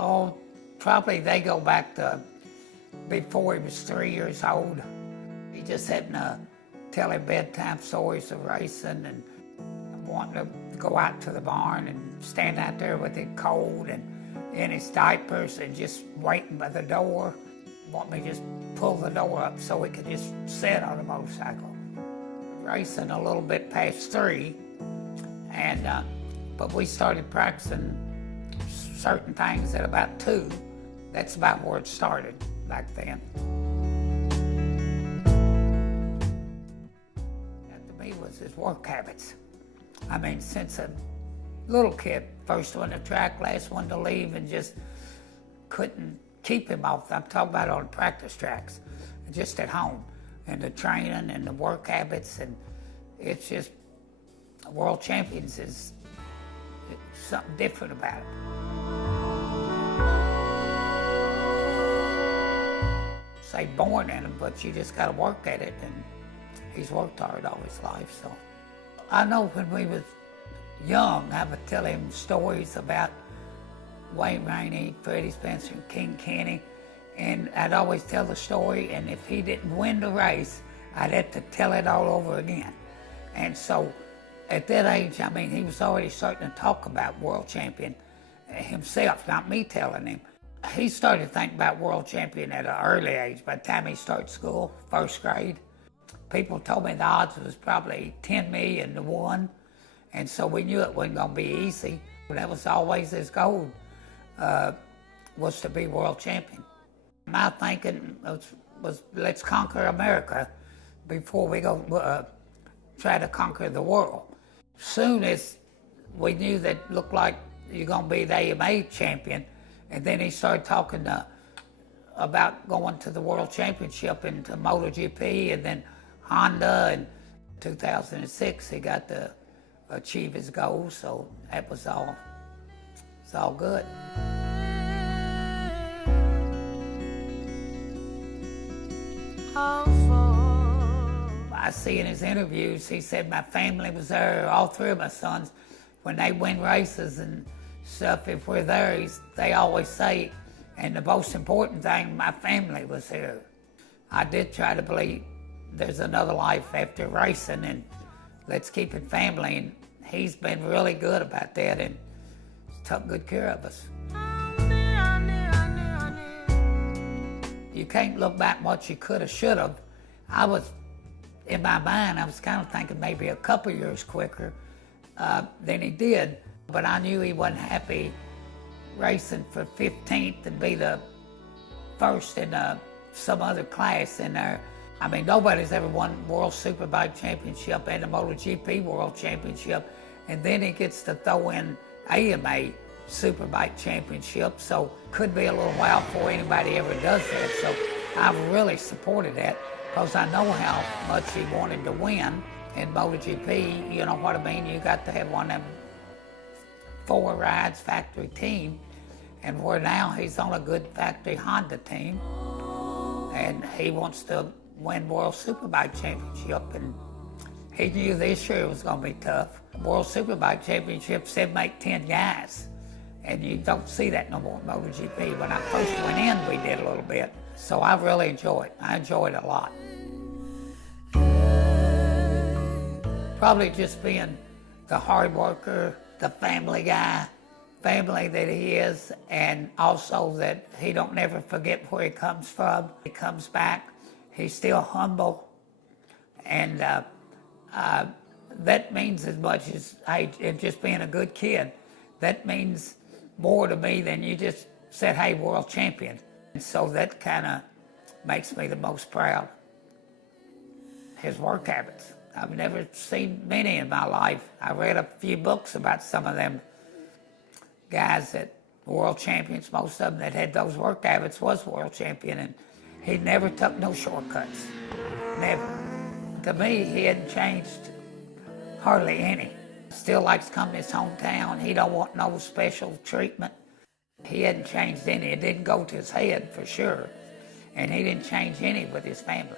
Oh, probably they go back to before he was 3 years old. He just had to tell him bedtime stories of racing and wanting to go out to the barn and stand out there with it cold and in his diapers and just waiting by the door. Want me to just pull the door up so he could just sit on a motorcycle. Racing a little bit past 3, and but we started practicing certain things at about 2. That's about where it started back then. That to me was his work habits. I mean, since a little kid, first one to track, last one to leave, and just couldn't keep him off. I'm talking about on practice tracks, just at home, and the training and the work habits, and it's just, world champions is something different about it. Say born in him, but you just gotta work at it, and he's worked hard all his life, so. I know when we was young, I would tell him stories about Wayne Rainey, Freddie Spencer, and King Kenny, and I'd always tell the story, and if he didn't win the race, I'd have to tell it all over again. And so at that age, I mean, he was already starting to talk about world champion himself, not me telling him. He started thinking about world champion at an early age. By the time he started school, first grade, people told me the odds was probably 10 million to 1. And so we knew it wasn't going to be easy. That was always his goal, was to be world champion. My thinking was let's conquer America before we go try to conquer the world. Soon as we knew that it looked like you're going to be the AMA champion, and then he started talking about going to the World Championship into MotoGP and then Honda. In 2006, he got to achieve his goals, so that was all. It's all good. I see in his interviews, he said my family was there, all 3 of my sons, when they win races and stuff, if we're there, they always say, and the most important thing, my family was here. I did try to believe there's another life after racing, and let's keep it family, and he's been really good about that and took good care of us. You can't look back what you could have, should have. In my mind, I was kind of thinking maybe a couple years quicker than he did, but I knew he wasn't happy racing for 15th and be the first in some other class in there. I mean, nobody's ever won World Superbike Championship and the MotoGP World Championship, and then he gets to throw in AMA Superbike Championship, so could be a little while before anybody ever does that. So I've really supported that because I know how much he wanted to win in MotoGP. You know what I mean? You got to have one of them 4 rides factory team, and where now he's on a good factory Honda team, and he wants to win World Superbike Championship, and he knew this year was going to be tough. World Superbike Championship said make 10 guys, and you don't see that no more in MotoGP. When I first went in, we did a little bit, so I really enjoy it. I enjoy it a lot. Probably just being the hard worker, the family guy, family that he is, and also that he don't never forget where he comes from. He comes back, he's still humble, and that means as much as just being a good kid. That means more to me than you just said, hey, world champion. And so that kind of makes me the most proud. His work habits. I've never seen many in my life. I read a few books about some of them guys that world champions, most of them that had those work habits was world champion, and he never took no shortcuts, never. To me, he hadn't changed hardly any. Still likes coming to his hometown. He don't want no special treatment. He hadn't changed any. It didn't go to his head for sure, and he didn't change any with his family.